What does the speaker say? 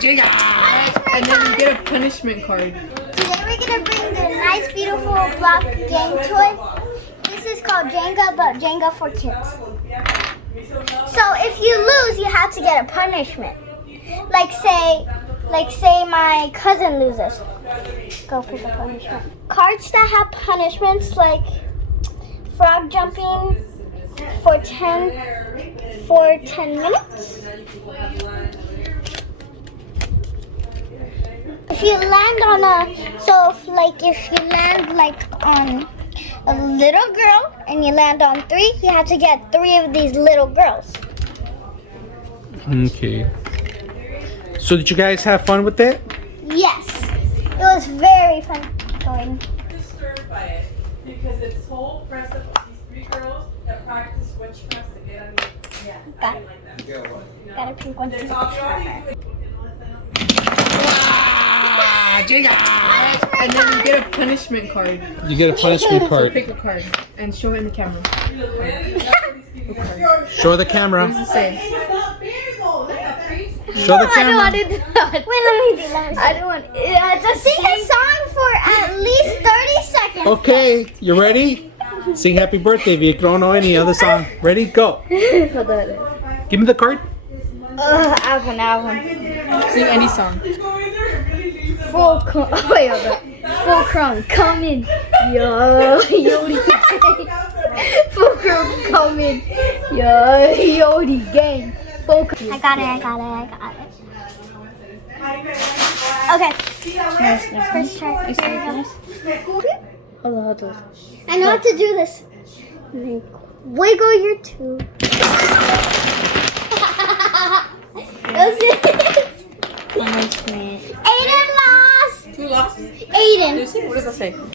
And then you get a punishment card. Today we're gonna bring the nice, beautiful block game toy. This is called Jenga, but Jenga for kids. So if you lose, you have to get a punishment. Like say my cousin loses. Go pick a punishment. Cards that have punishments like frog jumping for 10 minutes. If you land on if you land on a little girl and you land on 3, you have to get 3 of these little girls. Okay. So did you guys have fun with it? Yes, it was very fun going. Disturbed by it because it's so impressive. These 3 girls that practice switch press to get on the Got it. Got a pink one. There's already And then you get a punishment card. You get a punishment So card. pick a card and show it in the camera. Show the What camera. does it say? Show the I don't want camera. to do that. Wait, let me do that. I don't want. Sing a song for at least 30 seconds. Okay, you ready? Sing happy birthday if you don't know any other song. Ready? Go. Give me the card. Alvin. Sing any song. Full crown. Wait, hold on. Full crown, come in. Yo, Yodi gang. Full crown, come in. Yo, Yodi gang. Full crown. I got it. Okay. First try. Here we go. Hold on. I know how to do this. Wiggle your tube. That's it. Punishment. Aiden lost. Who lost? Aiden. Lucy? What does that say?